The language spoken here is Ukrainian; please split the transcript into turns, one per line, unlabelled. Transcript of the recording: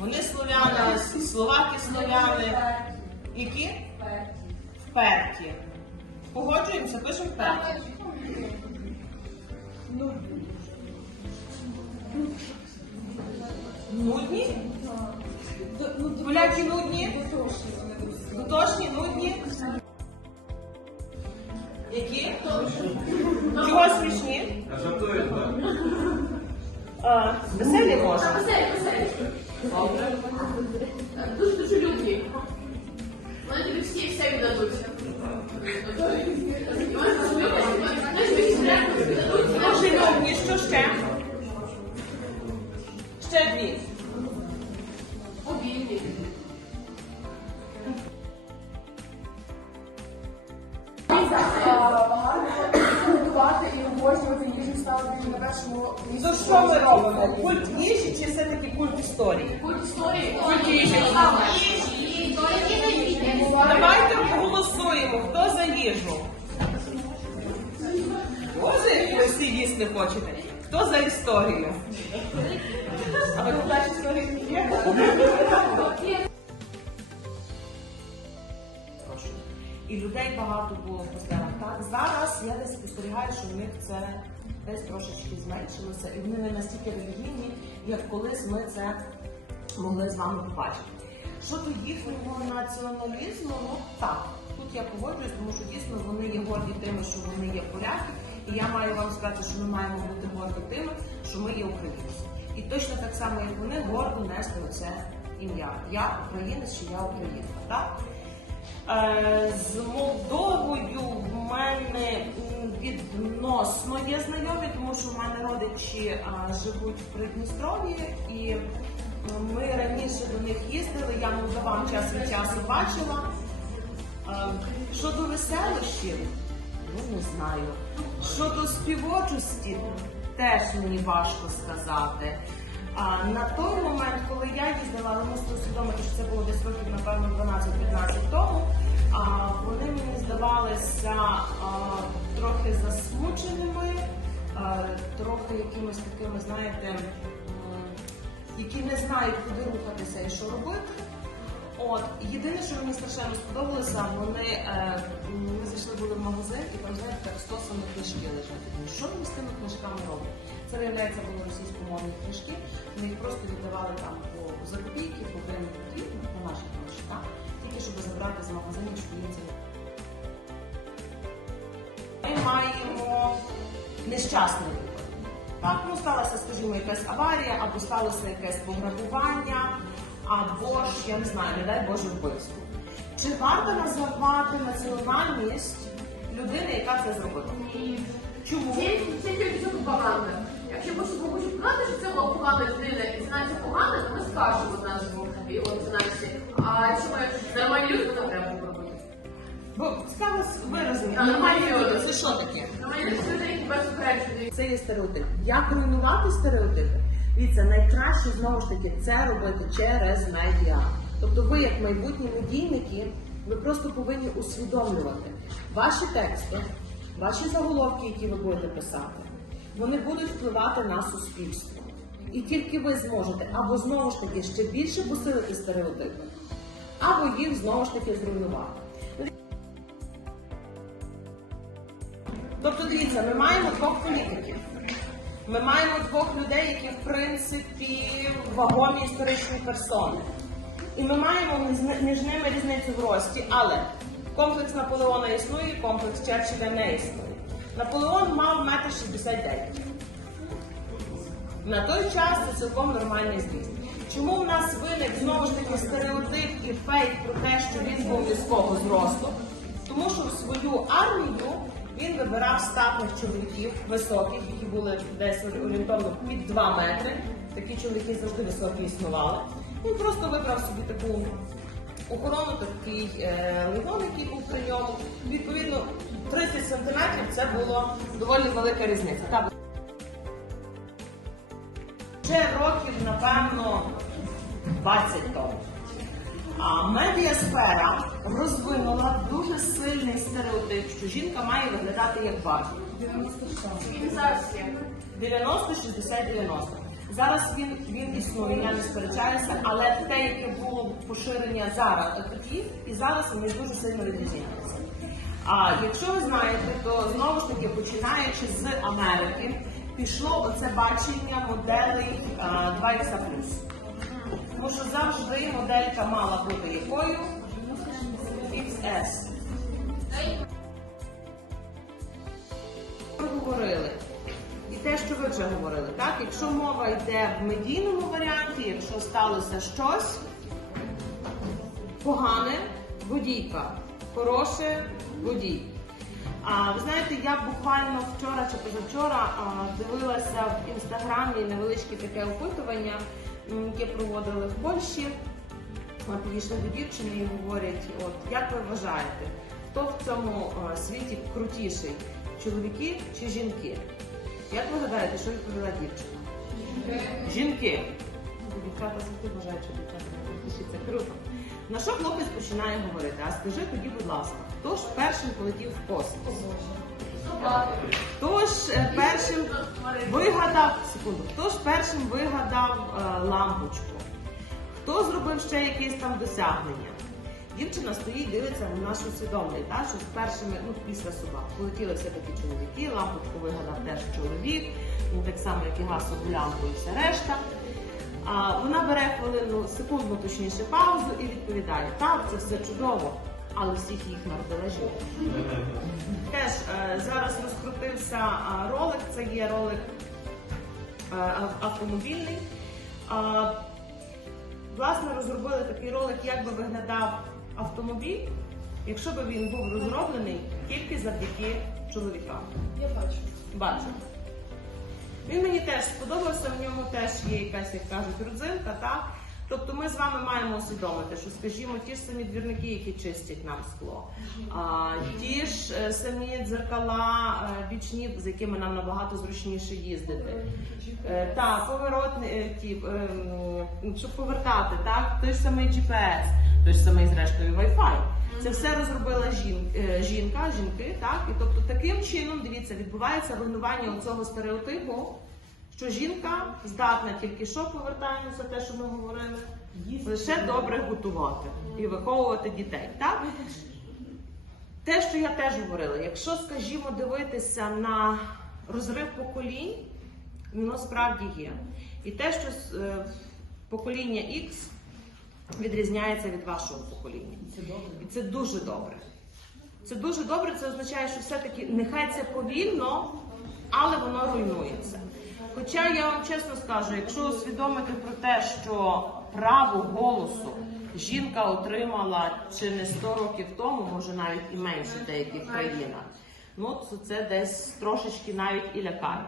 Вони слов'яни, словаки слов'яни. Які? Вперті. Погоджуємося, пишемо вперті. Нудні? Поляки нудні? Дотошні, нудні? А, Веселі можна?
Веселі, веселі. Дуже дуже люблі. Вони тобі всі все віддадуться.
Дуже любні, що ще? Ще дві. Що ми робимо? Культ їжі чи все-таки культ історії?
Культ історії.
Культ їжі. Давайте проголосуємо, хто за їжу. Боже, ви всі їсти хочете. Хто за історію? А ви історію? Є? І людей багато було в. Так зараз я десь спостерігаю, що в них це десь трошечки зменшилося, і вони не настільки релігійні, як колись ми це могли з вами побачити. Щодо їхнього націоналізму, ну так, тут я погоджуюсь, тому що дійсно вони є горді тими, що вони є поляки, і я маю вам сказати, що ми маємо бути горді тими, що ми є українці. І точно так само, як вони гордо нести оце ім'я. Я українець чи я українка, так? Е, З Молдовою в мене відносно є знайомі, тому що в мене родичі а, живуть в Придністров'ї, і ми раніше до них їздили, я молдаван час від часу бачила. Е, Щодо веселощів, ну не знаю. Щодо співочості, теж мені важко сказати. А на той момент, коли я їздила, ви мусите усвідомити, що це було десь років, напевно, 12-15 тому, а, вони мені здавалися а, трохи засмученими, трохи якимось такими, знаєте, які не знають, куди рухатися і що робити. От єдине, що мені страшенно сподобалося, вони е, ми зайшли були в магазин і там знаєте, так стосами книжки лежать. Що вони з тими книжками роблять? Це виявляється були російськомовні книжки. Вони їх просто віддавали там по за копійки, по гривні потрібно, по наших так? Тільки щоб забрати з магазинів, щоб їм це. Ми нещасний. Так, ну сталася, скажімо, якась аварія, або сталося якесь пограбування, або ж, я не знаю, не дай Боже вбивство. Чи варто називати національність людини, яка це зробила? Чому?
Це тільки пропаганда. Якщо хочемо хочемо сказати, що це була погана людина і це наче погано, то ми скажемо назву і от це наче. А якщо ми нормальні люди, то треба робити.
Бо сталося виразні.
А.
Це що таке? Це є стереотип. Як руйнувати стереотипи? Дивіться, найкраще знову ж таки це робити через медіа. Тобто ви, як майбутні медійники, ви просто повинні усвідомлювати ваші тексти, ваші заголовки, які ви будете писати, вони будуть впливати на суспільство. І тільки ви зможете або знову ж таки ще більше посилити стереотипи, або їх знову ж таки зруйнувати. Тобто, дивіться, ми маємо двох політиків. Ми маємо двох людей, які в принципі вагомі історичні персони. І ми маємо між- ними різницю в рості, але комплекс Наполеона існує, комплекс Черчилля не існує. Наполеон мав метр 69. На той час це цілком нормальний зріст. Чому в нас виник знову ж таки стереотип і фейк про те, що він був низького зросту? Тому що в свою армію він вибирав статних чоловіків високих, які були десь орієнтовно під 2 метри. Такі чоловіки завжди високі існували. Він просто вибрав собі таку охорону, такий е, легон, який був при ньому. Відповідно, 30 сантиметрів це було доволі велика різниця. Так, Ще років, напевно, 20 тому. А медіасфера розвинула дуже сильний стереотип, що жінка має виглядати як Барбі.
Імізація.
90, 60, 90. Зараз він, він існує, я не сперечаюся, але те, яке було поширення зараз тоді і зараз вони дуже сильно відрізняються. А якщо ви знаєте, то знову ж таки, починаючи з Америки, пішло оце бачення моделей 2X. Тому що завжди моделька мала бути якою? XS. Якщо мова йде в медійному варіанті, якщо сталося щось погане, водійка, хороше водій. А ви знаєте, я буквально вчора чи позавчора дивилася в інстаграмі невеличке таке опитування, яке проводили в Польщі. Підійшли до дівчини і говорять: от як ви вважаєте, хто в цьому світі крутіший? Чоловіки чи жінки? Як ви гадаєте, що відповіла дівчина? Жінки. Дівчата завжди вважають, що дівчата. Це круто. На що хлопець починає говорити? А скажи тоді, будь ласка, хто ж першим полетів в космос? Хто ж е, першим вигадав секунду? Хто ж першим вигадав е, лампочку? Хто зробив ще якісь там досягнення? Дівчина стоїть, дивиться на наш усвідомлення, та, що з першими, ну після собак, полетіли все-таки чоловіки, лампочку вигадав теж чоловік, ну так само, як і газову лямпу і все решта. А, вона бере хвилину, секундну точніше паузу і відповідає: так, це все чудово, але всіх їх народила. Теж е, зараз розкрутився ролик, це є ролик е, автомобільний. Власне, розробили такий ролик, як би виглядав автомобіль, якщо б він був розроблений тільки завдяки чоловікам.
Я бачу.
Бачу. Він мені теж сподобався, в ньому теж є якась, як кажуть, родзинка, так? Тобто ми з вами маємо усвідомити, що, скажімо, ті ж самі двірники, які чистять нам скло, а, ті ж е, самі дзеркала е, бічні, з якими нам набагато зручніше їздити. Е, Так, поворотні, е, ті, е, щоб повертати, так, той ж самий GPS, той ж самий, зрештою, Wi-Fi. Це все розробила жінка, жінки, так? І тобто таким чином, дивіться, відбувається руйнування цього стереотипу, що жінка здатна тільки що повертаємося, те, що ми говорили, лише добре готувати і виховувати дітей. Так? Те, що я теж говорила, якщо, скажімо, дивитися на розрив поколінь, воно справді є. І те, що е, покоління X відрізняється від вашого покоління. І це дуже добре. Це дуже добре, це означає, що все-таки нехай це повільно, але воно руйнується. Хоча я вам чесно скажу, якщо усвідомити про те, що право голосу жінка отримала чи не 100 років тому, може навіть і менше деяких країнах, ну то це десь трошечки навіть і лякає.